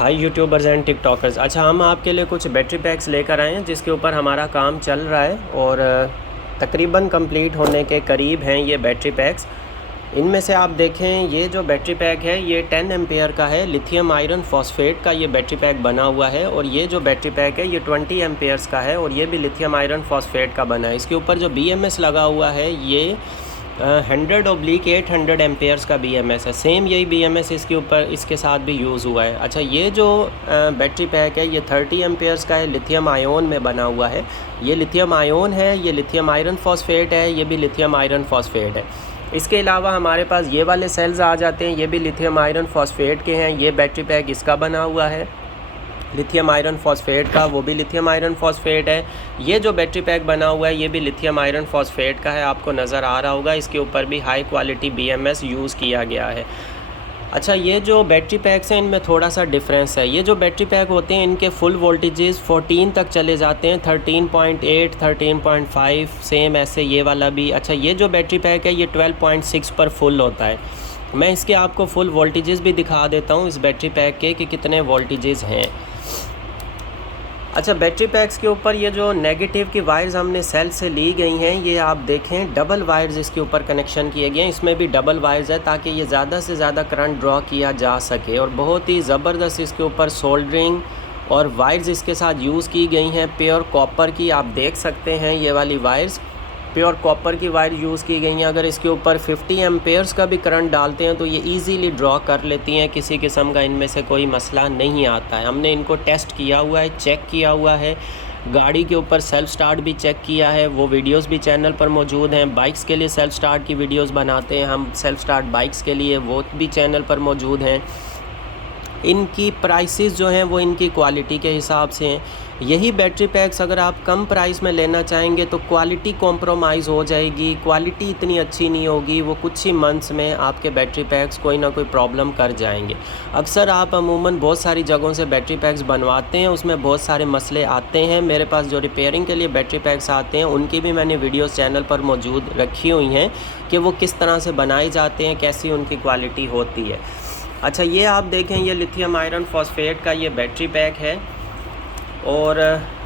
Hi YouTubers and TikTokers. अच्छा, हम आपके लिए कुछ बैटरी पैक्स लेकर आए हैं जिसके ऊपर हमारा काम चल रहा है और तकरीबन कंप्लीट होने के करीब हैं ये बैटरी पैक्स। इनमें से आप देखें, ये जो बैटरी पैक है ये 10 एम्पेयर का है, लिथियम आयरन फॉस्फेट का ये बैटरी पैक बना हुआ है। और ये जो बैटरी पैक है ये 20 एम्पेयर्स का है और ये भी लिथियम आयरन फॉस्फेट का बना है। इसके ऊपर जो BMS लगा हुआ है ये 100/800 एम्पेयर्स का BMS है। सेम यही BMS इसके ऊपर इसके साथ भी यूज़ हुआ है। अच्छा, ये जो बैटरी पैक है ये 30 एम्पेयर्स का है, लिथियम आयोन में बना हुआ है। ये लिथियम आयोन है, ये लिथियम आयरन फॉस्फेट है, ये भी लिथियम आयरन फॉस्फेट है। इसके अलावा हमारे पास ये वाले सेल्स आ जाते हैं, ये भी लिथियम आयरन फॉस्फेट के हैं। ये बैटरी पैक इसका बना हुआ है लिथियम आयरन फॉस्फेट का, वो भी लिथियम आयरन फॉस्फेट है। ये जो बैटरी पैक बना हुआ है ये भी लिथियम आयरन फॉस्फेट का है, आपको नज़र आ रहा होगा। इसके ऊपर भी हाई क्वालिटी BMS यूज़ किया गया है। अच्छा, ये जो बैटरी पैक्स हैं इनमें थोड़ा सा डिफरेंस है। ये जो बैटरी पैक होते हैं इनके फुल वोल्टेजेस 14 तक चले जाते हैं, 13.8, 13.5, सेम ऐसे ये वाला भी। अच्छा, ये जो बैटरी पैक है ये 12.6 पर फुल होता है। मैं इसके आपको फुल वोल्टेजेस भी दिखा देता हूँ इस बैटरी पैक के कि कितने वोल्टेजेस हैं। अच्छा, बैटरी पैक्स के ऊपर ये जो नेगेटिव की वायर्स हमने सेल से ली गई हैं, ये आप देखें डबल वायर्स इसके ऊपर कनेक्शन किए गए हैं। इसमें भी डबल वायर्स है ताकि ये ज़्यादा से ज़्यादा करंट ड्रॉ किया जा सके। और बहुत ही ज़बरदस्त इसके ऊपर सोल्डरिंग और वायर्स इसके साथ यूज़ की गई हैं, प्योर कॉपर की। आप देख सकते हैं ये वाली वायर्स प्योर कॉपर की वायर यूज़ की गई हैं। अगर इसके ऊपर 50 एम्पेयर्स का भी करंट डालते हैं तो ये इजीली ड्रॉ कर लेती हैं, किसी किस्म का इनमें से कोई मसला नहीं आता है। हमने इनको टेस्ट किया हुआ है, चेक किया हुआ है, गाड़ी के ऊपर सेल्फ स्टार्ट भी चेक किया है, वो वीडियोस भी चैनल पर मौजूद हैं। बाइक्स के लिए सेल्फ स्टार्ट की वीडियोस बनाते हैं हम, सेल्फ स्टार्ट बाइक्स के लिए, वो भी चैनल पर मौजूद हैं। इनकी प्राइसेस जो हैं वो इनकी क्वालिटी के हिसाब से हैं। यही बैटरी पैक्स अगर आप कम प्राइस में लेना चाहेंगे तो क्वालिटी कॉम्प्रोमाइज़ हो जाएगी, क्वालिटी इतनी अच्छी नहीं होगी, वो कुछ ही मंथ्स में आपके बैटरी पैक्स कोई ना कोई प्रॉब्लम कर जाएंगे। अक्सर आप अमूमन बहुत सारी जगहों से बैटरी पैक्स बनवाते हैं, उसमें बहुत सारे मसले आते हैं। मेरे पास जो रिपेयरिंग के लिए बैटरी पैक्स आते हैं उनकी भी मैंने वीडियोस चैनल पर मौजूद रखी हुई हैं कि वो किस तरह से बनाए जाते हैं, कैसी उनकी क्वालिटी होती है। अच्छा, ये आप देखें, ये लिथियम आयरन फॉस्फेट का ये बैटरी पैक है और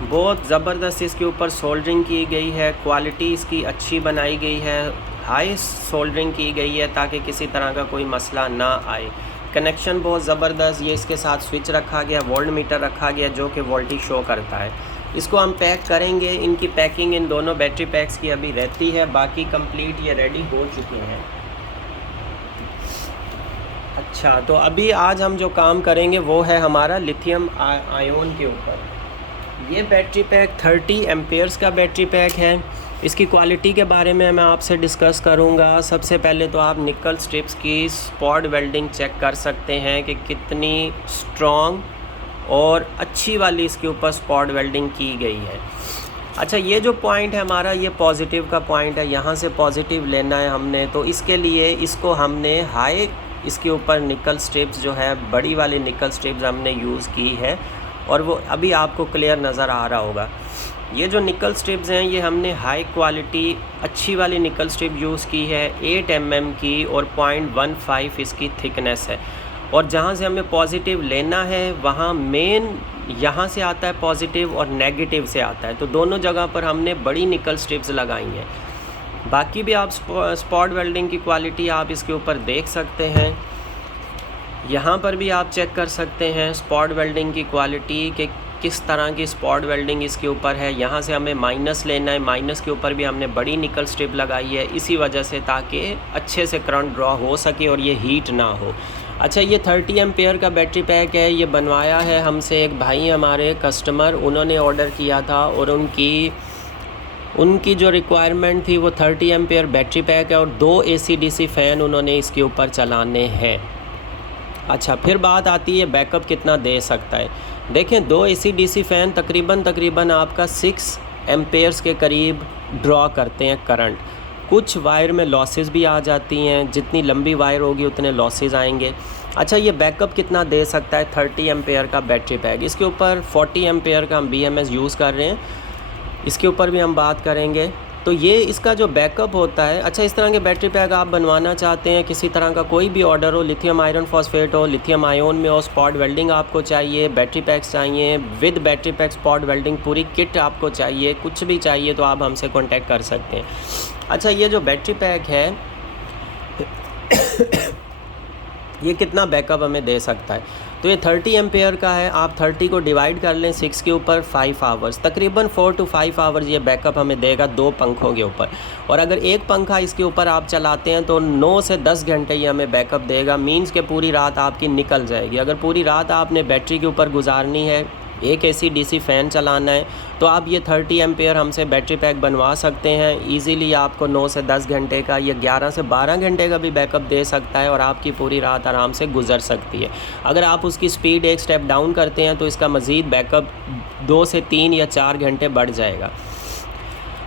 बहुत ज़बरदस्त इसके ऊपर सोल्डरिंग की गई है, क्वालिटी इसकी अच्छी बनाई गई है, हाई सोल्डरिंग की गई है ताकि किसी तरह का कोई मसला ना आए। कनेक्शन बहुत ज़बरदस्त, ये इसके साथ स्विच रखा गया, वोल्ट मीटर रखा गया जो कि वोल्टेज शो करता है। इसको हम पैक करेंगे। इनकी पैकिंग इन दोनों बैटरी पैक्स की अभी रहती है, बाकी कंप्लीट ये रेडी हो चुके हैं। अच्छा, तो अभी आज हम जो काम करेंगे वो है हमारा लिथियम आयोन के ऊपर। ये बैटरी पैक 30 एम्पेयर्स का बैटरी पैक है। इसकी क्वालिटी के बारे में मैं आपसे डिस्कस करूंगा। सबसे पहले तो आप निकल स्ट्रिप्स की स्पॉट वेल्डिंग चेक कर सकते हैं कि कितनी स्ट्रॉन्ग और अच्छी वाली इसके ऊपर स्पॉट वेल्डिंग की गई है। अच्छा, ये जो पॉइंट है हमारा, ये पॉजिटिव का पॉइंट है, यहाँ से पॉजिटिव लेना है हमने, तो इसके लिए इसको हमने हाई इसके ऊपर निकल स्ट्रिप्स जो है, बड़ी वाली निकल स्ट्रिप्स हमने यूज़ की है और वो अभी आपको क्लियर नज़र आ रहा होगा। ये जो निकल स्ट्रिप्स हैं ये हमने हाई क्वालिटी अच्छी वाली निकल स्ट्रिप यूज़ की है, 8 mm की और 0.15 इसकी थिकनेस है। और जहाँ से हमें पॉजिटिव लेना है वहाँ मेन यहाँ से आता है पॉजिटिव और नेगेटिव से आता है, तो दोनों जगह पर हमने बड़ी निकल स्ट्रिप्स लगाई हैं। बाकी भी आप स्पॉट वेल्डिंग की क्वालिटी आप इसके ऊपर देख सकते हैं, यहाँ पर भी आप चेक कर सकते हैं स्पॉट वेल्डिंग की क्वालिटी कि किस तरह की स्पॉट वेल्डिंग इसके ऊपर है। यहाँ से हमें माइनस लेना है, माइनस के ऊपर भी हमने बड़ी निकल स्ट्रिप लगाई है इसी वजह से ताकि अच्छे से करंट ड्रॉ हो सके और ये हीट ना हो। अच्छा, ये 30 एम्पेयर का बैटरी पैक है, ये बनवाया है हमसे एक भाई हमारे कस्टमर, उन्होंने ऑर्डर किया था और उनकी जो रिक्वायरमेंट थी वो 30 एम्पेयर बैटरी पैक है और 2 AC/DC फ़ैन उन्होंने इसके ऊपर चलाने हैं। अच्छा, फिर बात आती है बैकअप कितना दे सकता है। देखें, 2 AC/DC फ़ैन तकरीबन आपका 6 एम्पेयर्स के करीब ड्रॉ करते हैं करंट। कुछ वायर में लॉसेस भी आ जाती हैं, जितनी लंबी वायर होगी उतने लॉसेस आएंगे। अच्छा, ये बैकअप कितना दे सकता है 30 एम्पेयर का बैटरी पैक। इसके ऊपर 40 एम्पेयर का हम BMS यूज़ कर रहे हैं, इसके ऊपर भी हम बात करेंगे। तो ये इसका जो बैकअप होता है। अच्छा, इस तरह के बैटरी पैक आप बनवाना चाहते हैं, किसी तरह का कोई भी ऑर्डर हो, लिथियम आयरन फॉस्फेट हो, लिथियम आयोन में हो, स्पॉट वेल्डिंग आपको चाहिए, बैटरी पैक्स चाहिए, with battery pack spot welding पूरी किट आपको चाहिए, कुछ भी चाहिए तो आप हमसे कॉन्टैक्ट कर सकते हैं। अच्छा, ये जो बैटरी पैक है ये कितना बैकअप हमें दे सकता है? तो ये 30 एम्पेयर का है। आप 30 को डिवाइड कर लें 6 के ऊपर, 5 आवर्स, तकरीबन 4 to 5 आवर्स ये बैकअप हमें देगा 2 पंखों के ऊपर। और अगर एक पंखा इसके ऊपर आप चलाते हैं तो 9 से 10 घंटे ये हमें बैकअप देगा। मीन्स के पूरी रात आपकी निकल जाएगी। अगर पूरी रात आपने बैटरी के ऊपर गुजारनी है, एक AC DC फ़ैन चलाना है, तो आप ये 30 एम्पेयर हमसे बैटरी पैक बनवा सकते हैं। इजीली आपको 9 से 10 घंटे का, या 11 से 12 घंटे का भी बैकअप दे सकता है और आपकी पूरी रात आराम से गुजर सकती है। अगर आप उसकी स्पीड एक स्टेप डाउन करते हैं तो इसका मज़ीद बैकअप 2 से 3 या 4 घंटे बढ़ जाएगा।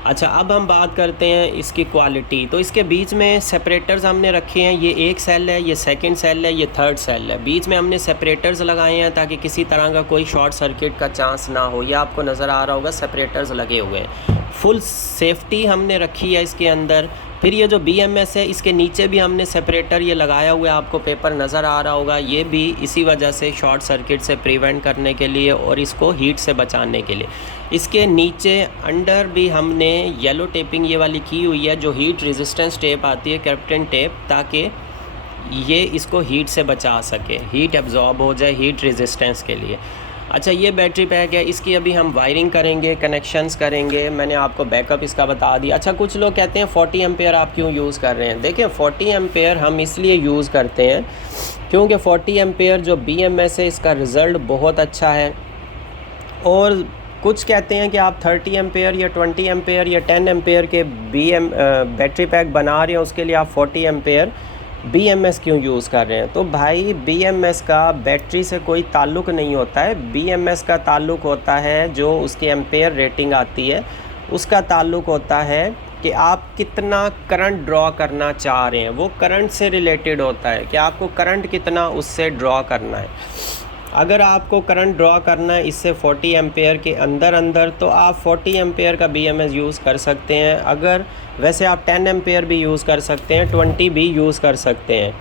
अच्छा, अब हम बात करते हैं इसकी क्वालिटी। तो इसके बीच में सेपरेटर्स हमने रखे हैं। ये एक सेल है, ये सेकंड सेल है, ये थर्ड सेल है। बीच में हमने सेपरेटर्स लगाए हैं ताकि किसी तरह का कोई शॉर्ट सर्किट का चांस ना हो। ये आपको नज़र आ रहा होगा, सेपरेटर्स लगे हुए हैं। फुल सेफ्टी हमने रखी है इसके अंदर। फिर ये जो BMS है, इसके नीचे भी हमने सेपरेटर ये लगाया हुआ है, आपको पेपर नज़र आ रहा होगा। ये भी इसी वजह से शॉर्ट सर्किट से प्रिवेंट करने के लिए और इसको हीट से बचाने के लिए। इसके नीचे अंडर भी हमने येलो टेपिंग ये वाली की हुई है, जो हीट रेजिस्टेंस टेप आती है, कैप्टन टेप, ताकि ये इसको हीट से बचा सके, हीट एब्जॉर्ब हो जाए हीट रेजिस्टेंस के लिए। अच्छा, ये बैटरी पैक है, इसकी अभी हम वायरिंग करेंगे, कनेक्शंस करेंगे। मैंने आपको बैकअप इसका बता दिया। अच्छा, कुछ लोग कहते हैं 40 एम्पेयर आप क्यों यूज़ कर रहे हैं? देखिए, 40 एम्पेयर हम इसलिए यूज़ करते हैं क्योंकि 40 एम्पेयर जो BMS है इसका रिज़ल्ट बहुत अच्छा है। और कुछ कहते हैं कि आप 30 एम्पेयर या 20 एम्पेयर या 10 एम्पेयर के बैटरी पैक बना रहे हैं, उसके लिए आप 40 एम्पेयर BMS क्यों यूज़ कर रहे हैं? तो भाई, BMS का बैटरी से कोई ताल्लुक़ नहीं होता है। BMS का ताल्लुक़ होता है जो उसकी एम्पेयर रेटिंग आती है, उसका ताल्लुक़ होता है कि आप कितना करंट ड्रॉ करना चाह रहे हैं। वो करंट से रिलेटेड होता है कि आपको करंट कितना उससे ड्रॉ करना है। अगर आपको करंट ड्रॉ करना है इससे 40 एम्पेयर के अंदर तो आप 40 एम्पेयर का BMS यूज़ कर सकते हैं। अगर वैसे आप 10 एम्पेयर भी यूज़ कर सकते हैं, 20 भी यूज़ कर सकते हैं,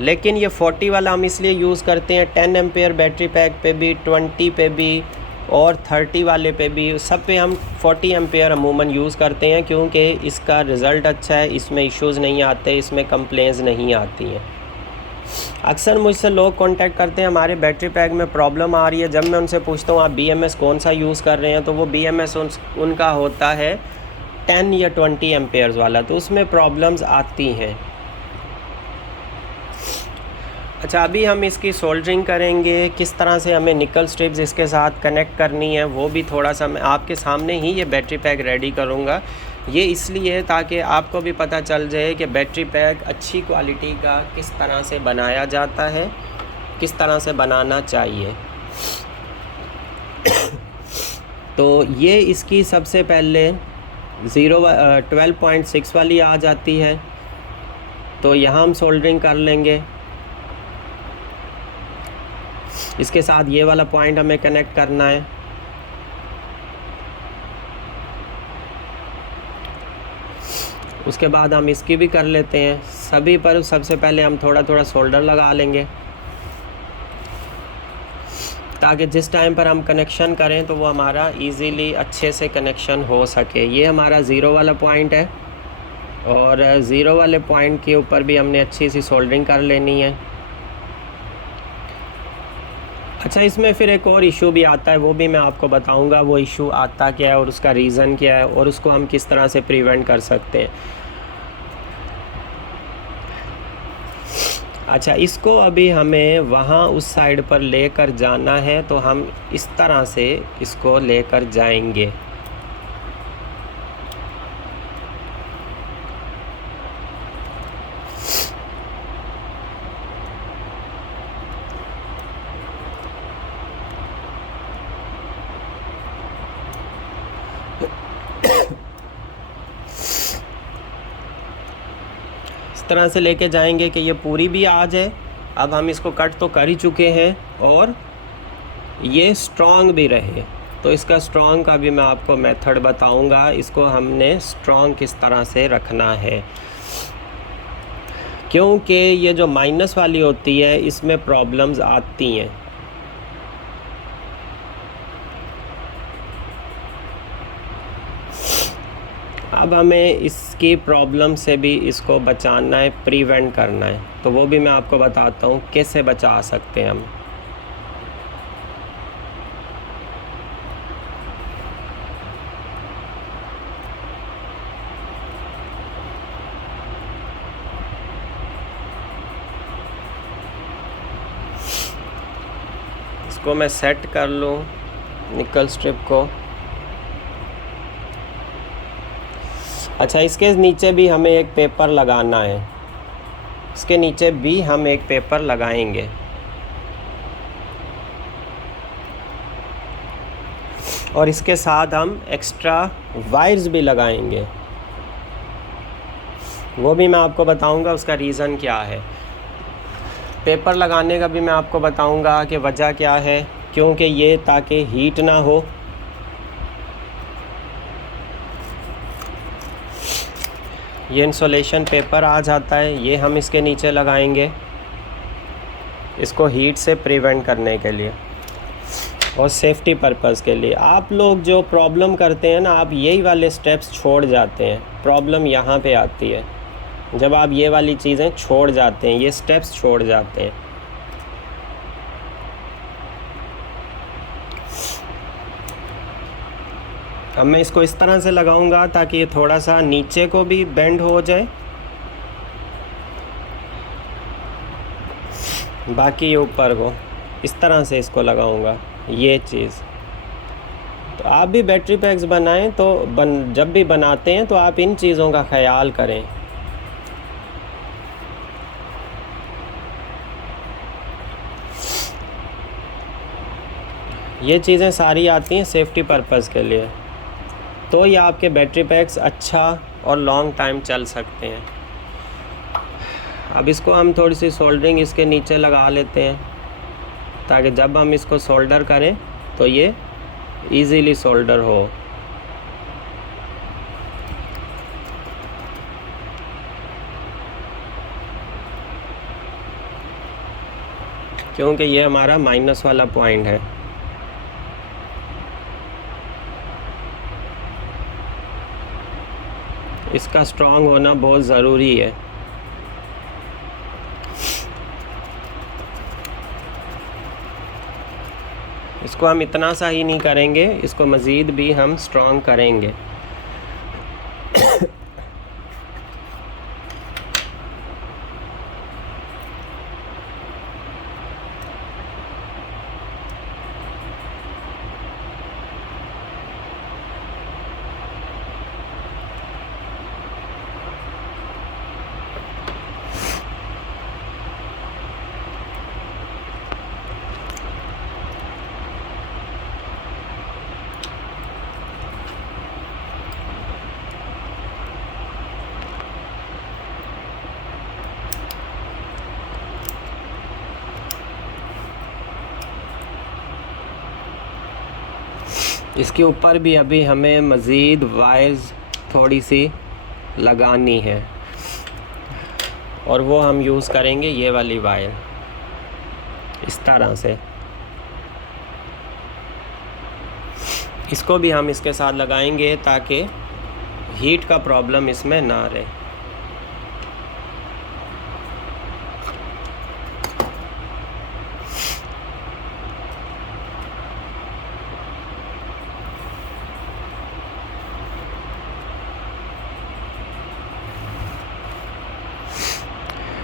लेकिन ये 40 वाला हम इसलिए यूज़ करते हैं 10 एम्पेयर बैटरी पैक पे भी, 20 पे भी और 30 वाले पे भी। सब पे हम 40 एम्पेयर अमूमन यूज़ करते हैं क्योंकि इसका रिज़ल्ट अच्छा है, इसमें इश्यूज़ नहीं आते, इसमें कंप्लेंट्स नहीं आती हैं। अक्सर मुझसे लोग कांटेक्ट करते हैं, हमारे बैटरी पैक में प्रॉब्लम आ रही है। जब मैं उनसे पूछता हूँ आप BMS कौन सा यूज़ कर रहे हैं, तो वो BMS उनका होता है 10 या 20 एम्पेयर्स वाला, तो उसमें प्रॉब्लम्स आती हैं। अच्छा, अभी हम इसकी सोल्डरिंग करेंगे, किस तरह से हमें निकल स्ट्रिप्स इसके साथ कनेक्ट करनी है वो भी थोड़ा सा मैं आपके सामने ही ये बैटरी पैक रेडी करूँगा। ये इसलिए ताकि आपको भी पता चल जाए कि बैटरी पैक अच्छी क्वालिटी का किस तरह से बनाया जाता है, किस तरह से बनाना चाहिए। तो ये इसकी सबसे पहले 12.6 वाली आ जाती है, तो यहाँ हम सोल्डरिंग कर लेंगे। इसके साथ ये वाला पॉइंट हमें कनेक्ट करना है। उसके बाद हम इसकी भी कर लेते हैं। सभी पर सबसे पहले हम थोड़ा थोड़ा सोल्डर लगा लेंगे ताकि जिस टाइम पर हम कनेक्शन करें तो वो हमारा इजीली अच्छे से कनेक्शन हो सके। ये हमारा ज़ीरो वाला पॉइंट है और ज़ीरो वाले पॉइंट के ऊपर भी हमने अच्छी सी सोल्डरिंग कर लेनी है। अच्छा, इसमें फिर एक और इशू भी आता है, वो भी मैं आपको बताऊंगा वो इशू आता क्या है और उसका रीज़न क्या है और उसको हम किस तरह से प्रिवेंट कर सकते हैं। अच्छा, इसको अभी हमें वहाँ उस साइड पर लेकर जाना है, तो हम इस तरह से इसको लेकर जाएंगे। इस तरह से लेके जाएंगे कि ये पूरी भी आ जाए। अब हम इसको कट तो कर ही चुके हैं और ये स्ट्रॉन्ग भी रहे। तो इसका स्ट्रॉन्ग का भी मैं आपको मेथड बताऊंगा। इसको हमने स्ट्रॉन्ग किस तरह से रखना है, क्योंकि ये जो माइनस वाली होती है इसमें प्रॉब्लम्स आती हैं। अब हमें इसकी प्रॉब्लम से भी इसको बचाना है, प्रिवेंट करना है, तो वो भी मैं आपको बताता हूँ कैसे बचा सकते हैं हम। इसको मैं सेट कर लूँ निकल स्ट्रिप को। अच्छा, इसके नीचे भी हमें एक पेपर लगाना है, इसके नीचे भी हम एक पेपर लगाएंगे। और इसके साथ हम एक्स्ट्रा वायर्स भी लगाएंगे, वो भी मैं आपको बताऊंगा उसका रीज़न क्या है। पेपर लगाने का भी मैं आपको बताऊंगा कि वजह क्या है, क्योंकि ये ताकि हीट ना हो। ये इंसुलेशन पेपर आ जाता है, ये हम इसके नीचे लगाएंगे इसको हीट से प्रिवेंट करने के लिए और सेफ्टी पर्पज़ के लिए। आप लोग जो प्रॉब्लम करते हैं ना, आप यही वाले स्टेप्स छोड़ जाते हैं, प्रॉब्लम यहाँ पे आती है जब आप ये वाली चीज़ें छोड़ जाते हैं, ये स्टेप्स छोड़ जाते हैं। अब मैं इसको इस तरह से लगाऊंगा ताकि ये थोड़ा सा नीचे को भी बेंड हो जाए, बाकी ऊपर को इस तरह से इसको लगाऊंगा ये चीज़। तो आप भी बैटरी पैक्स बनाएं तो जब भी बनाते हैं तो आप इन चीज़ों का ख्याल करें। ये चीज़ें सारी आती हैं सेफ्टी पर्पज़ के लिए, तो ये आपके बैटरी पैक्स अच्छा और लॉन्ग टाइम चल सकते हैं। अब इसको हम थोड़ी सी सोल्डरिंग इसके नीचे लगा लेते हैं ताकि जब हम इसको सोल्डर करें तो ये इजीली सोल्डर हो। क्योंकि ये हमारा माइनस वाला पॉइंट है। इसका स्ट्रॉन्ग होना बहुत ज़रूरी है। इसको हम इतना सा ही नहीं करेंगे, इसको मज़ीद भी हम स्ट्रॉन्ग करेंगे। इसके ऊपर भी अभी हमें मज़ीद वायर्स थोड़ी सी लगानी है और वो हम यूज़ करेंगे ये वाली वायर इस तरह से। इसको भी हम इसके साथ लगाएंगे ताकि हीट का प्रॉब्लम इसमें ना रहे।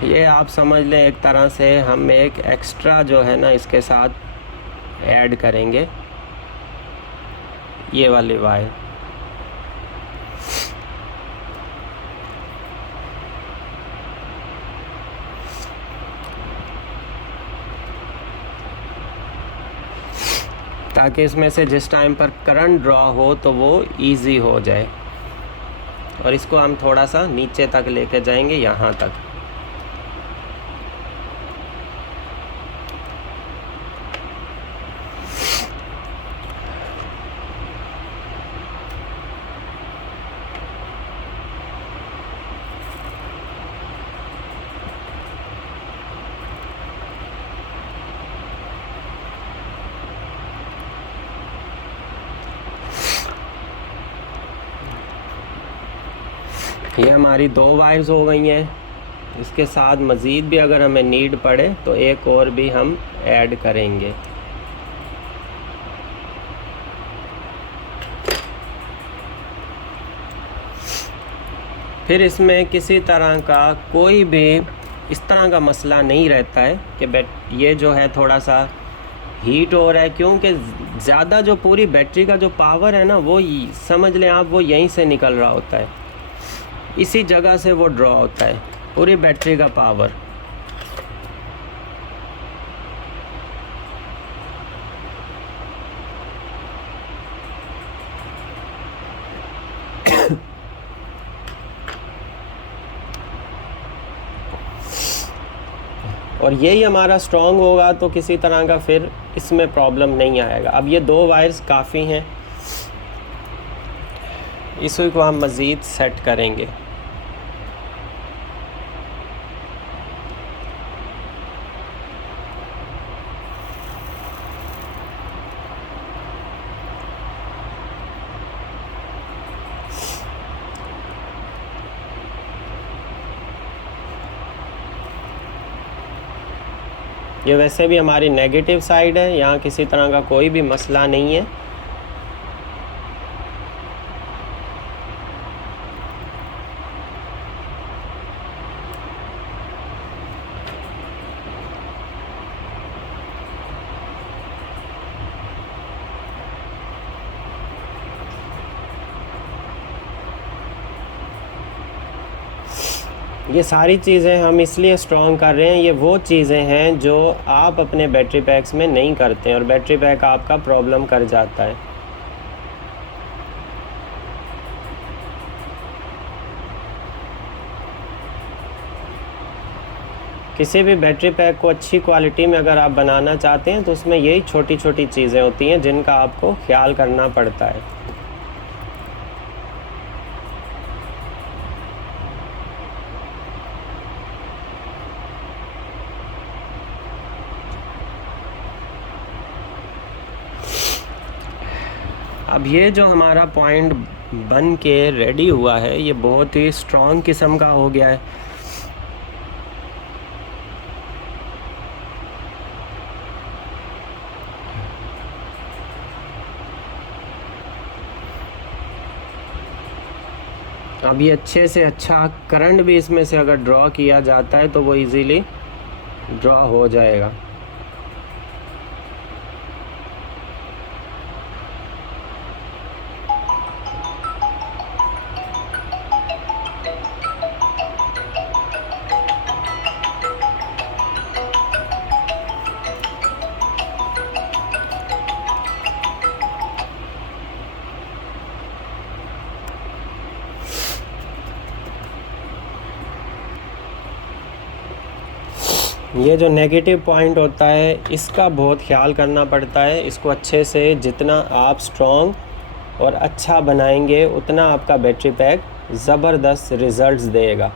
ये आप समझ लें एक तरह से हम एक एक्स्ट्रा जो है ना इसके साथ ऐड करेंगे ये वाली वायर। ताकि इसमें से जिस टाइम पर करंट ड्रॉ हो तो वो इजी हो जाए। और इसको हम थोड़ा सा नीचे तक लेके जाएंगे, यहाँ तक। ये हमारी 2 वायर्स हो गई हैं। इसके साथ मज़ीद भी अगर हमें नीड पड़े तो एक और भी हम ऐड करेंगे। फिर इसमें किसी तरह का कोई भी इस तरह का मसला नहीं रहता है कि ये जो है थोड़ा सा हीट हो रहा है, क्योंकि ज़्यादा जो पूरी बैटरी का जो पावर है ना, वो समझ लें आप, वो यहीं से निकल रहा होता है, इसी जगह से वो ड्रॉ होता है पूरी बैटरी का पावर। और यही हमारा स्ट्रॉन्ग होगा तो किसी तरह का फिर इसमें प्रॉब्लम नहीं आएगा। अब ये 2 वायर्स काफ़ी हैं, इसी को हम मज़ीद सेट करेंगे। ये वैसे भी हमारी नेगेटिव साइड है, यहाँ किसी तरह का कोई भी मसला नहीं है। ये सारी चीज़ें हम इसलिए स्ट्रॉन्ग कर रहे हैं, ये वो चीज़ें हैं जो आप अपने बैटरी पैक्स में नहीं करते हैं और बैटरी पैक आपका प्रॉब्लम कर जाता है। किसी भी बैटरी पैक को अच्छी क्वालिटी में अगर आप बनाना चाहते हैं तो उसमें यही छोटी छोटी चीज़ें होती हैं जिनका आपको ख्याल करना पड़ता है। अब ये जो हमारा पॉइंट बन के रेडी हुआ है, ये बहुत ही स्ट्रॉन्ग किस्म का हो गया है। अब ये अच्छे से अच्छा करंट भी इसमें से अगर ड्रॉ किया जाता है तो वो इजीली ड्रॉ हो जाएगा। ये जो नेगेटिव पॉइंट होता है इसका बहुत ख्याल करना पड़ता है। इसको अच्छे से जितना आप स्ट्रॉन्ग और अच्छा बनाएंगे उतना आपका बैटरी पैक ज़बरदस्त रिज़ल्ट्स देगा।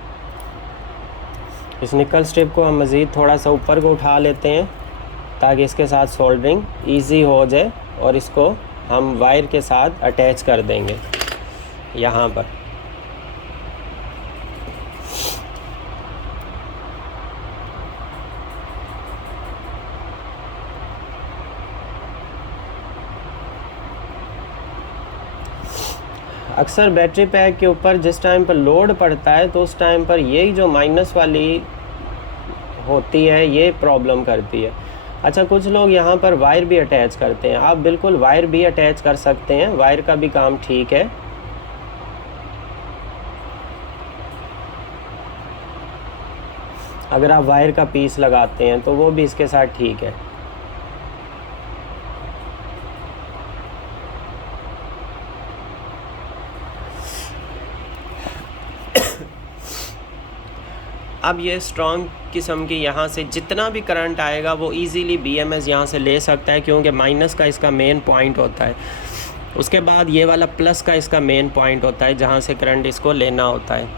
इस निकल स्ट्रिप को हम मज़ीद थोड़ा सा ऊपर को उठा लेते हैं ताकि इसके साथ सोल्डरिंग इजी हो जाए और इसको हम वायर के साथ अटैच कर देंगे यहाँ पर। अक्सर बैटरी पैक के ऊपर जिस टाइम पर लोड पड़ता है तो उस टाइम पर यही जो माइनस वाली होती है ये प्रॉब्लम करती है। अच्छा, कुछ लोग यहाँ पर वायर भी अटैच करते हैं। आप बिल्कुल वायर भी अटैच कर सकते हैं, वायर का भी काम ठीक है। अगर आप वायर का पीस लगाते हैं तो वो भी इसके साथ ठीक है। अब ये स्ट्रॉन्ग किस्म की यहाँ से जितना भी करंट आएगा वो इजीली BMS यहाँ से ले सकता है, क्योंकि माइनस का इसका मेन पॉइंट होता है। उसके बाद ये वाला प्लस का इसका मेन पॉइंट होता है जहाँ से करंट इसको लेना होता है।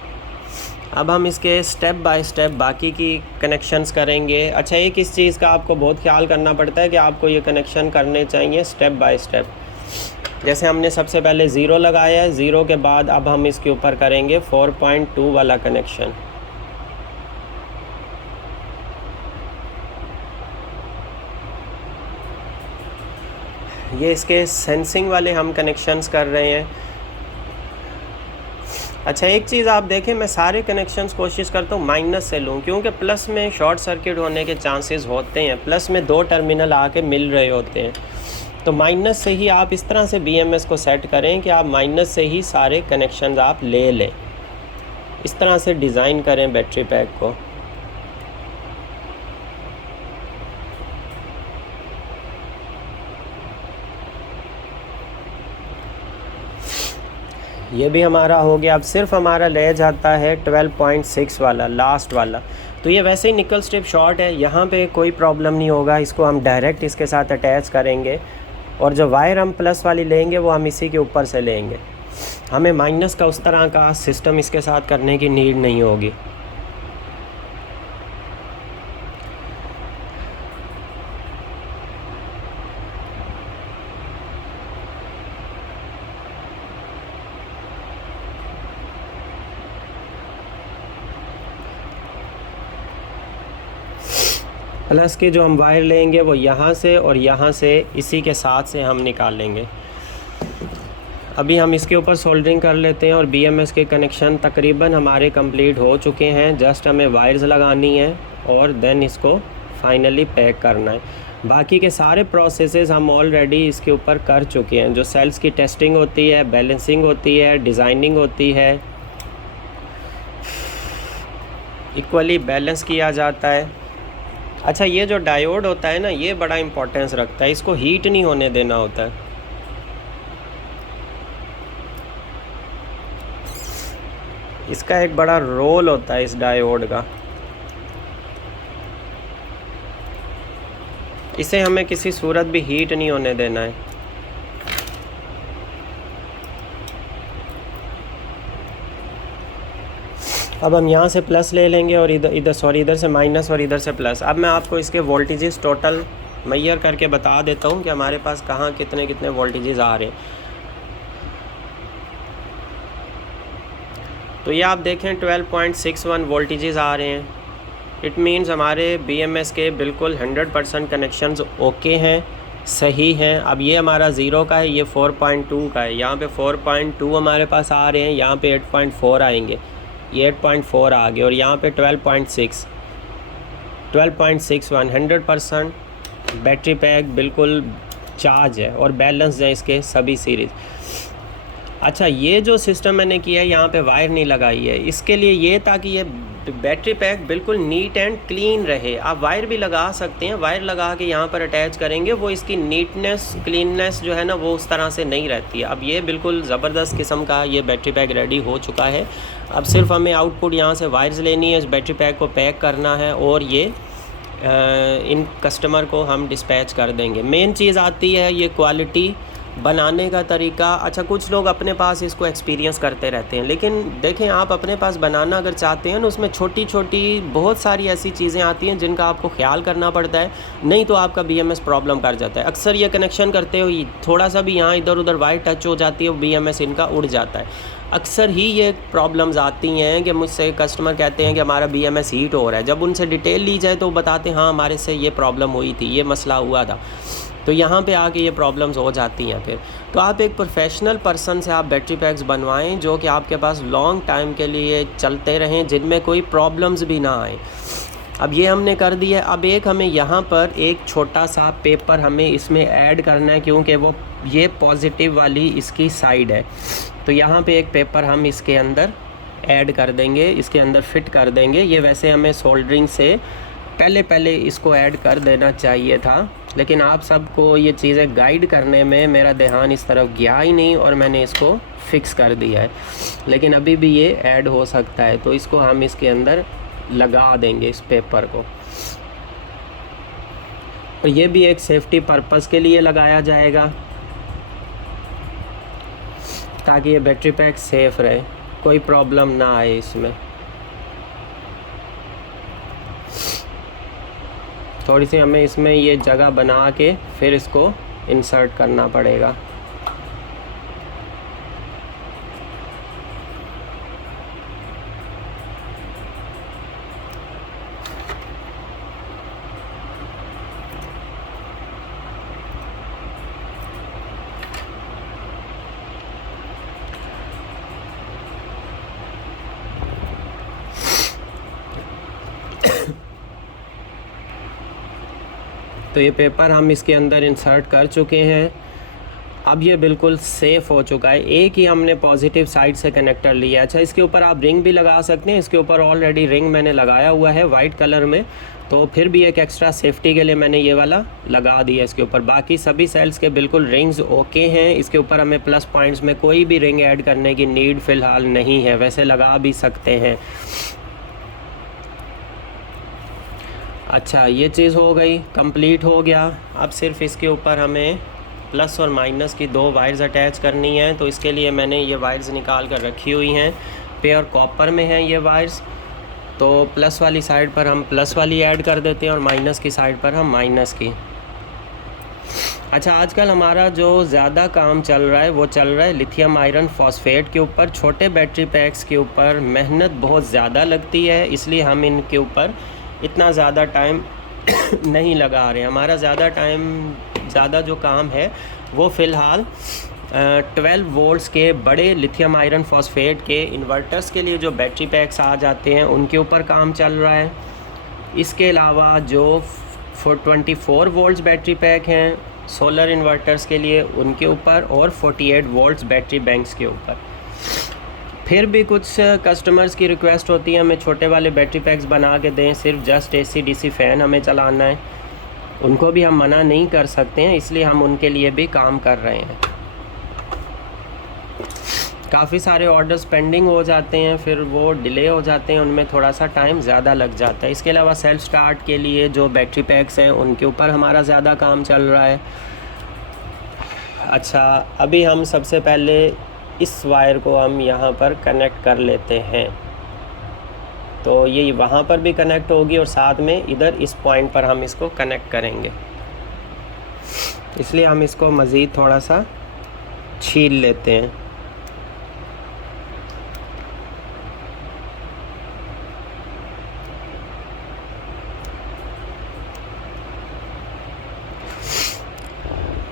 अब हम इसके स्टेप बाय स्टेप बाकी की कनेक्शंस करेंगे। अच्छा, एक इस चीज़ का आपको बहुत ख्याल करना पड़ता है कि आपको ये कनेक्शन करने चाहिए स्टेप बाय स्टेप। जैसे हमने सबसे पहले 0 लगाया है, 0 के बाद अब हम इसके ऊपर करेंगे 4.2 वाला कनेक्शन। ये इसके सेंसिंग वाले हम कनेक्शंस कर रहे हैं। अच्छा, एक चीज़ आप देखें, मैं सारे कनेक्शंस कोशिश करता हूँ माइनस से लूँ, क्योंकि प्लस में शॉर्ट सर्किट होने के चांसेस होते हैं। प्लस में 2 टर्मिनल आके मिल रहे होते हैं, तो माइनस से ही आप इस तरह से BMS को सेट करें कि आप माइनस से ही सारे कनेक्शंस आप ले लें। इस तरह से डिज़ाइन करें बैटरी पैक को। ये भी हमारा हो गया। अब सिर्फ हमारा रह जाता है 12.6 वाला, लास्ट वाला। तो ये वैसे ही निकल स्ट्रिप शॉर्ट है, यहाँ पे कोई प्रॉब्लम नहीं होगा। इसको हम डायरेक्ट इसके साथ अटैच करेंगे और जो वायर हम प्लस वाली लेंगे वो हम इसी के ऊपर से लेंगे। हमें माइनस का उस तरह का सिस्टम इसके साथ करने की नीड नहीं होगी। प्लस के जो हम वायर लेंगे वो यहाँ से और यहाँ से इसी के साथ से हम निकालेंगे। अभी हम इसके ऊपर सोल्डरिंग कर लेते हैं और BMS के कनेक्शन तकरीबन हमारे कंप्लीट हो चुके हैं। जस्ट हमें वायर्स लगानी है और देन इसको फाइनली पैक करना है। बाकी के सारे प्रोसेसेस हम ऑलरेडी इसके ऊपर कर चुके हैं। जो सेल्स की टेस्टिंग होती है, बैलेंसिंग होती है, डिज़ाइनिंग होती है, इक्वली बैलेंस किया जाता है। अच्छा, ये जो डायोड होता है ना, ये बड़ा इम्पोर्टेंस रखता है। इसको हीट नहीं होने देना होता है। इसका एक बड़ा रोल होता है इस डायोड का। इसे हमें किसी सूरत भी हीट नहीं होने देना है। अब हम यहाँ से प्लस ले लेंगे और इधर से माइनस और इधर से प्लस। अब मैं आपको इसके वोल्टेजेस टोटल मेजर करके बता देता हूँ कि हमारे पास कहाँ कितने कितने वोल्टेजेस आ रहे हैं। तो ये आप देखें 12.61 वोल्टेजेस आ रहे हैं। इट मीन्स हमारे BMS के बिल्कुल 100% कनेक्शंस ओके हैं, सही हैं। अब ये हमारा 0 का है, ये 4.2 का है। यहाँ पे 4.2 हमारे पास आ रहे हैं, यहाँ पे 8.4 आएंगे, ये 8.4 आ गए, और यहाँ पे 12.61 100% बैटरी पैक बिल्कुल चार्ज है और बैलेंस है इसके सभी सीरीज़। अच्छा, ये जो सिस्टम मैंने किया है, यहाँ पे वायर नहीं लगाई है, इसके लिए ये ताकि ये बैटरी पैक बिल्कुल नीट एंड क्लीन रहे। आप वायर भी लगा सकते हैं, वायर लगा के यहाँ पर अटैच करेंगे, वो इसकी नीटनेस क्लीननेस जो है ना वो उस तरह से नहीं रहती है। अब ये बिल्कुल ज़बरदस्त किस्म का ये बैटरी पैक रेडी हो चुका है। अब सिर्फ हमें आउटपुट यहाँ से वायर्स लेनी है, इस बैटरी पैक को पैक करना है और ये इन कस्टमर को हम डिस्पैच कर देंगे। मेन चीज़ आती है ये क्वालिटी, बनाने का तरीका। अच्छा, कुछ लोग अपने पास इसको एक्सपीरियंस करते रहते हैं, लेकिन देखें आप अपने पास बनाना अगर चाहते हैं ना, उसमें छोटी छोटी बहुत सारी ऐसी चीज़ें आती हैं जिनका आपको ख्याल करना पड़ता है, नहीं तो आपका BMS प्रॉब्लम कर जाता है। अक्सर ये कनेक्शन करते हुए थोड़ा सा भी यहाँ इधर उधर वायर टच हो जाती है, BMS इनका उड़ जाता है। अक्सर ही ये प्रॉब्लम्स आती हैं कि मुझसे कस्टमर कहते हैं कि हमारा BMS हीट हो रहा है। जब उनसे डिटेल ली जाए तो वो बताते हैं हाँ हमारे से ये प्रॉब्लम हुई थी, ये मसला हुआ था। तो यहाँ पे आके ये प्रॉब्लम्स हो जाती हैं। फिर तो आप एक प्रोफेशनल पर्सन से आप बैटरी पैक्स बनवाएं जो कि आपके पास लॉन्ग टाइम के लिए चलते रहें, जिनमें कोई प्रॉब्लम्स भी ना आए। अब ये हमने कर दिया। अब एक हमें यहाँ पर एक छोटा सा पेपर हमें इसमें ऐड करना है, क्योंकि वो ये पॉजिटिव वाली इसकी साइड है। तो यहाँ पे एक पेपर हम इसके अंदर ऐड कर देंगे, इसके अंदर फिट कर देंगे। ये वैसे हमें सोल्डरिंग से पहले इसको ऐड कर देना चाहिए था, लेकिन आप सबको ये चीज़ें गाइड करने में मेरा ध्यान इस तरफ गया ही नहीं और मैंने इसको फिक्स कर दिया है। लेकिन अभी भी ये ऐड हो सकता है, तो इसको हम इसके अंदर लगा देंगे इस पेपर को। और ये भी एक सेफ्टी पर्पस के लिए लगाया जाएगा ताकि ये बैटरी पैक सेफ़ रहे, कोई प्रॉब्लम ना आए इसमें। थोड़ी सी हमें इसमें ये जगह बना के फिर इसको इंसर्ट करना पड़ेगा। तो ये पेपर हम इसके अंदर इंसर्ट कर चुके हैं। अब ये बिल्कुल सेफ़ हो चुका है। एक ही हमने पॉजिटिव साइड से कनेक्टर लिया। अच्छा, इसके ऊपर आप रिंग भी लगा सकते हैं। इसके ऊपर ऑलरेडी रिंग मैंने लगाया हुआ है वाइट कलर में, तो फिर भी एक एक्स्ट्रा सेफ्टी के लिए मैंने ये वाला लगा दिया इसके ऊपर। बाकी सभी सेल्स के बिल्कुल रिंग्स ओके हैं। इसके ऊपर हमें प्लस पॉइंट्स में कोई भी रिंग ऐड करने की नीड फ़िलहाल नहीं है, वैसे लगा भी सकते हैं। अच्छा, ये चीज़ हो गई, कंप्लीट हो गया। अब सिर्फ इसके ऊपर हमें प्लस और माइनस की 2 वायर्स अटैच करनी है। तो इसके लिए मैंने ये वायर्स निकाल कर रखी हुई हैं। प्योर कॉपर में हैं ये वायर्स। तो प्लस वाली साइड पर हम प्लस वाली ऐड कर देते हैं और माइनस की साइड पर हम माइनस की। अच्छा, आजकल हमारा जो ज़्यादा काम चल रहा है वो चल रहा है लिथियम आयरन फॉस्फेट के ऊपर। छोटे बैटरी पैक्स के ऊपर मेहनत बहुत ज़्यादा लगती है, इसलिए हम इनके ऊपर इतना ज़्यादा टाइम नहीं लगा रहे हैं। हमारा ज़्यादा जो काम है वो फ़िलहाल 12 वोल्ट्स के बड़े लिथियम आयरन फॉस्फेट के इन्वर्टर्स के लिए जो बैटरी पैक्स आ जाते हैं उनके ऊपर काम चल रहा है। इसके अलावा जो 24 वोल्ट्स बैटरी पैक हैं सोलर इन्वर्टर्स के लिए उनके ऊपर, और 48 वोल्ट्स बैटरी बैंक्स के ऊपर। फिर भी कुछ कस्टमर्स की रिक्वेस्ट होती है हमें छोटे वाले बैटरी पैक्स बना के दें, सिर्फ जस्ट AC DC फ़ैन हमें चलाना है। उनको भी हम मना नहीं कर सकते हैं, इसलिए हम उनके लिए भी काम कर रहे हैं। काफ़ी सारे ऑर्डर्स पेंडिंग हो जाते हैं, फिर वो डिले हो जाते हैं, उनमें थोड़ा सा टाइम ज़्यादा लग जाता है। इसके अलावा सेल्फ स्टार्ट के लिए जो बैटरी पैक्स हैं उनके ऊपर हमारा ज़्यादा काम चल रहा है। अच्छा, अभी हम सबसे पहले इस वायर को हम यहाँ पर कनेक्ट कर लेते हैं। तो ये वहाँ पर भी कनेक्ट होगी और साथ में इधर इस पॉइंट पर हम इसको कनेक्ट करेंगे, इसलिए हम इसको मज़ीद थोड़ा सा छील लेते हैं।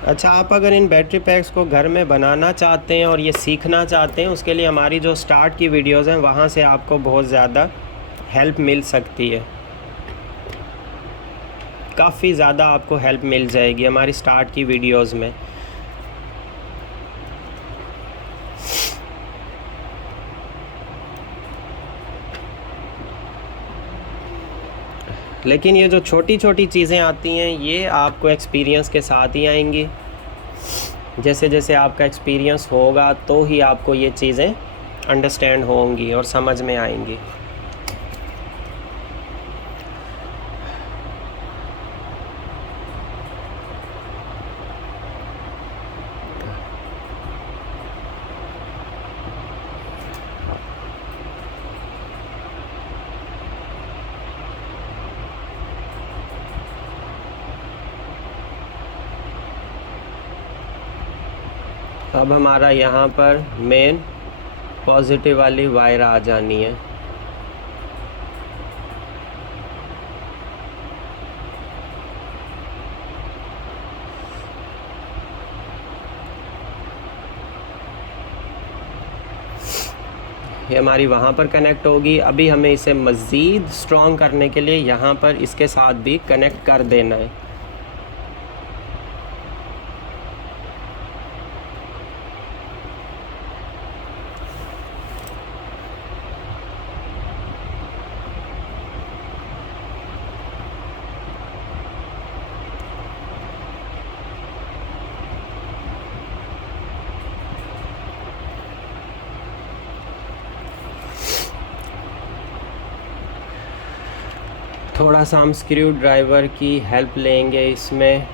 अच्छा, आप अगर इन बैटरी पैक्स को घर में बनाना चाहते हैं और ये सीखना चाहते हैं, उसके लिए हमारी जो स्टार्ट की वीडियोज़ हैं वहाँ से आपको बहुत ज़्यादा हेल्प मिल सकती है। काफ़ी ज़्यादा आपको हेल्प मिल जाएगी हमारी स्टार्ट की वीडियोज़ में। लेकिन ये जो छोटी छोटी चीज़ें आती हैं ये आपको एक्सपीरियंस के साथ ही आएंगी। जैसे जैसे आपका एक्सपीरियंस होगा तो ही आपको ये चीज़ें अंडरस्टैंड होंगी और समझ में आएंगी। अब हमारा यहाँ पर मेन पॉजिटिव वाली वायर आ जानी है। ये हमारी वहाँ पर कनेक्ट होगी। अभी हमें इसे मज़ीद स्ट्रॉन्ग करने के लिए यहाँ पर इसके साथ भी कनेक्ट कर देना है। थोड़ा सा हम स्क्रू ड्राइवर की हेल्प लेंगे इसमें।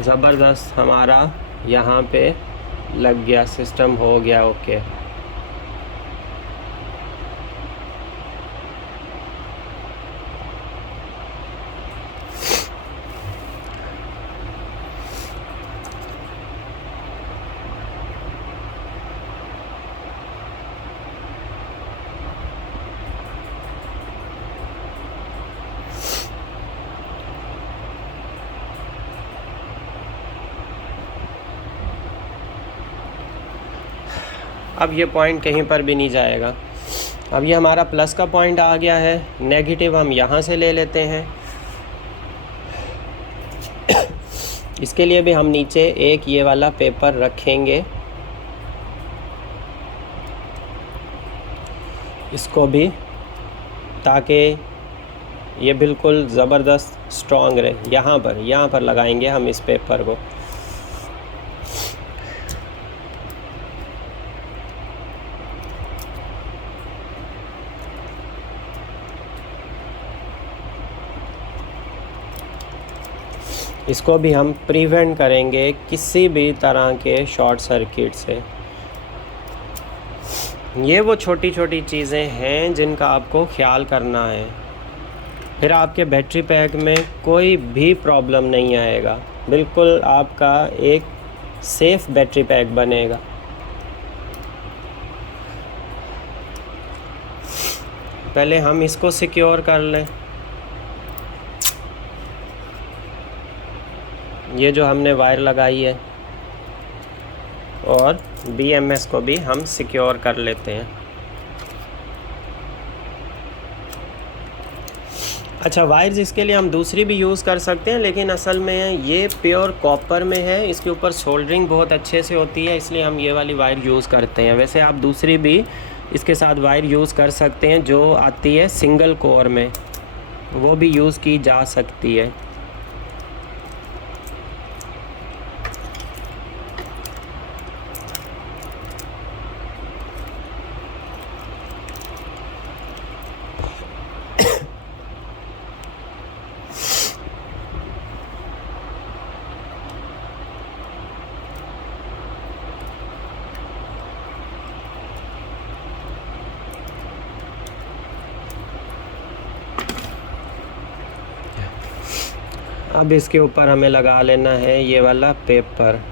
ज़बरदस्त, हमारा यहाँ पे लग गया, सिस्टम हो गया ओके। अब ये पॉइंट कहीं पर भी नहीं जाएगा। अब ये हमारा प्लस का पॉइंट आ गया है, नेगेटिव हम यहाँ से ले लेते हैं। इसके लिए भी हम नीचे एक ये वाला पेपर रखेंगे, इसको भी, ताकि ये बिल्कुल ज़बरदस्त स्ट्रॉन्ग रहे। यहाँ पर लगाएंगे हम इस पेपर को। इसको भी हम प्रिवेंट करेंगे किसी भी तरह के शॉर्ट सर्किट से। ये वो छोटी छोटी चीज़ें हैं जिनका आपको ख्याल करना है, फिर आपके बैटरी पैक में कोई भी प्रॉब्लम नहीं आएगा, बिल्कुल आपका एक सेफ़ बैटरी पैक बनेगा। पहले हम इसको सिक्योर कर लें। ये जो हमने वायर लगाई है, और BMS को भी हम सिक्योर कर लेते हैं। अच्छा, वायर्स इसके लिए हम दूसरी भी यूज़ कर सकते हैं, लेकिन असल में ये प्योर कॉपर में है, इसके ऊपर सोल्डरिंग बहुत अच्छे से होती है, इसलिए हम ये वाली वायर यूज़ करते हैं। वैसे आप दूसरी भी इसके साथ वायर यूज़ कर सकते हैं जो आती है सिंगल कोर में, वो भी यूज़ की जा सकती है। अब इसके ऊपर हमें लगा लेना है ये वाला पेपर।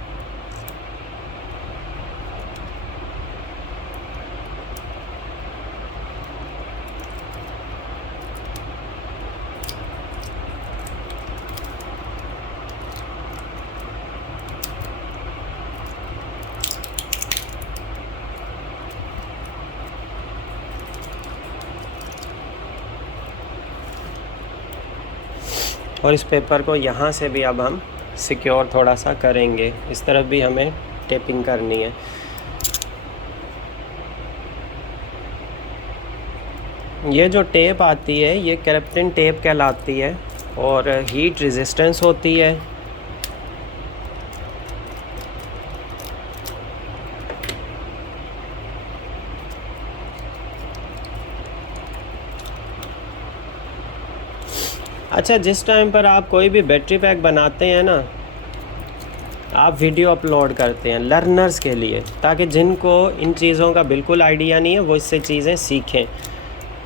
और इस पेपर को यहाँ से भी अब हम सिक्योर थोड़ा सा करेंगे, इस तरफ भी हमें टेपिंग करनी है। ये जो टेप आती है ये कैप्टन टेप कहलाती है और हीट रेजिस्टेंस होती है। अच्छा, जिस टाइम पर आप कोई भी बैटरी पैक बनाते हैं ना, आप वीडियो अपलोड करते हैं लर्नर्स के लिए, ताकि जिनको इन चीज़ों का बिल्कुल आइडिया नहीं है वो इससे चीज़ें सीखें।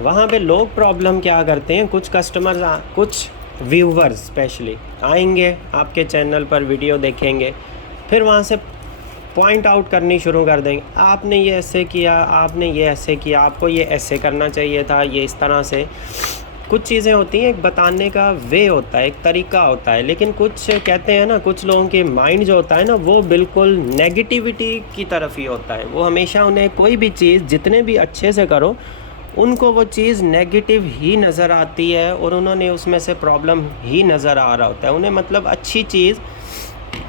वहाँ पे लोग प्रॉब्लम क्या करते हैं, कुछ कस्टमर्स, कुछ व्यूवर्स स्पेशली आएंगे आपके चैनल पर, वीडियो देखेंगे, फिर वहाँ से पॉइंट आउट करनी शुरू कर देंगे, आपने ये ऐसे किया, आपने ये ऐसे किया, आपको ये ऐसे करना चाहिए था, ये इस तरह से। कुछ चीज़ें होती हैं, एक बताने का वे होता है, एक तरीका होता है, लेकिन कुछ कहते हैं ना, कुछ लोगों के माइंड जो होता है ना, वो बिल्कुल नेगेटिविटी की तरफ ही होता है। वो हमेशा, उन्हें कोई भी चीज़ जितने भी अच्छे से करो, उनको वो चीज़ नेगेटिव ही नज़र आती है और उन्होंने उसमें से प्रॉब्लम ही नज़र आ रहा होता है। उन्हें मतलब अच्छी चीज़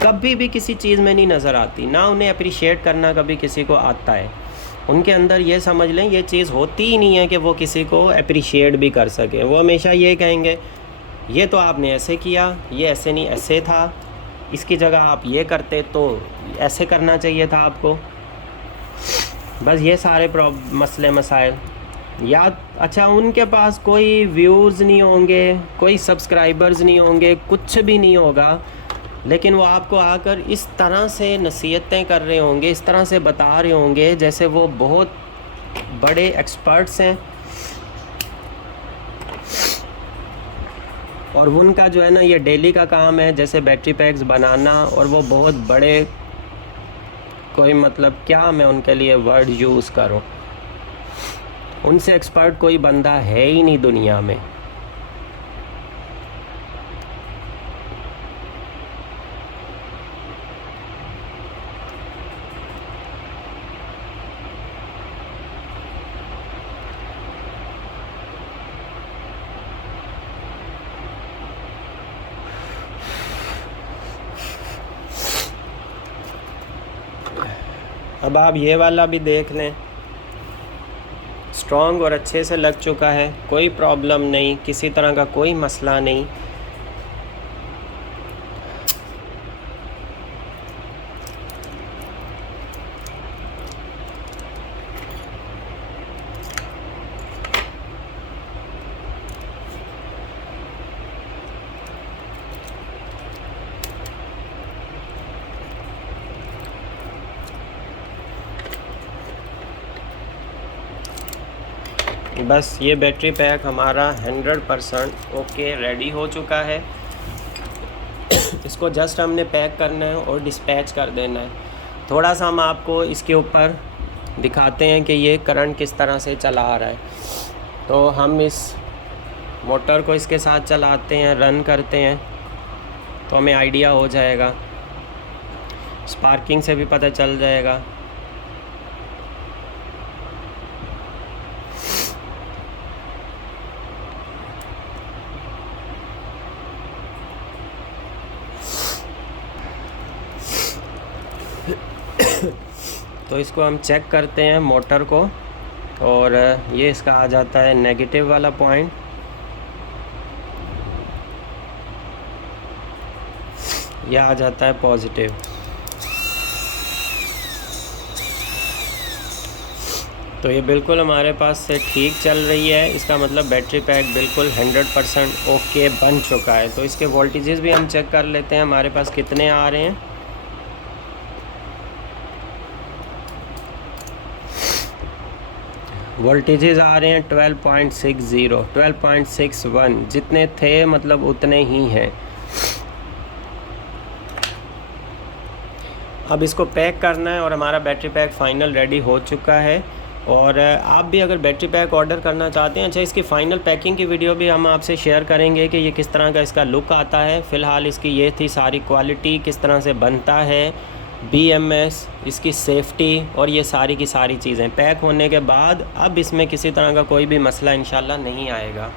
कभी भी किसी चीज़ में नहीं नज़र आती, ना उन्हें अप्रिशिएट करना कभी किसी को आता है। उनके अंदर ये समझ लें, ये चीज़ होती ही नहीं है कि वो किसी को अप्रिशिएट भी कर सके। वो हमेशा ये कहेंगे, ये तो आपने ऐसे किया, ये ऐसे नहीं, ऐसे था, इसकी जगह आप ये करते तो ऐसे करना चाहिए था आपको। बस ये सारे मसले मसाइल। या अच्छा, उनके पास कोई व्यूज़ नहीं होंगे, कोई सब्सक्राइबर्स नहीं होंगे, कुछ भी नहीं होगा, लेकिन वो आपको आकर इस तरह से नसीहतें कर रहे होंगे, इस तरह से बता रहे होंगे जैसे वो बहुत बड़े एक्सपर्ट्स हैं। और उनका जो है ना, ये डेली का काम है जैसे बैटरी पैक्स बनाना, और वो बहुत बड़े, कोई मतलब क्या मैं उनके लिए वर्ड यूज़ करूं, उनसे एक्सपर्ट कोई बंदा है ही नहीं दुनिया में। अब आप ये वाला भी देख लें, स्ट्रॉन्ग और अच्छे से लग चुका है, कोई प्रॉब्लम नहीं, किसी तरह का कोई मसला नहीं। बस ये बैटरी पैक हमारा 100% ओके रेडी हो चुका है। इसको जस्ट हमने पैक करना है और डिस्पैच कर देना है। थोड़ा सा हम आपको इसके ऊपर दिखाते हैं कि ये करंट किस तरह से चला आ रहा है। तो हम इस मोटर को इसके साथ चलाते हैं, रन करते हैं, तो हमें आइडिया हो जाएगा, स्पार्किंग से भी पता चल जाएगा। तो इसको हम चेक करते हैं मोटर को, और ये इसका आ जाता है नेगेटिव वाला पॉइंट। ये आ जाता है पॉजिटिव। तो ये बिल्कुल हमारे पास से ठीक चल रही है। इसका मतलब बैटरी पैक बिल्कुल 100% ओके बन चुका है। तो इसके वोल्टेजेस भी हम चेक कर लेते हैं हमारे पास कितने आ रहे हैं। वोल्टेजेस आ रहे हैं 12.60, 12.61, जितने थे मतलब उतने ही हैं। अब इसको पैक करना है और हमारा बैटरी पैक फ़ाइनल रेडी हो चुका है। और आप भी अगर बैटरी पैक ऑर्डर करना चाहते हैं, अच्छा इसकी फ़ाइनल पैकिंग की वीडियो भी हम आपसे शेयर करेंगे कि ये किस तरह का इसका लुक आता है। फ़िलहाल इसकी ये थी सारी क्वालिटी, किस तरह से बनता है, BMS, इसकी सेफ्टी और ये सारी की सारी चीज़ें। पैक होने के बाद अब इसमें किसी तरह का कोई भी मसला इंशाल्लाह नहीं आएगा।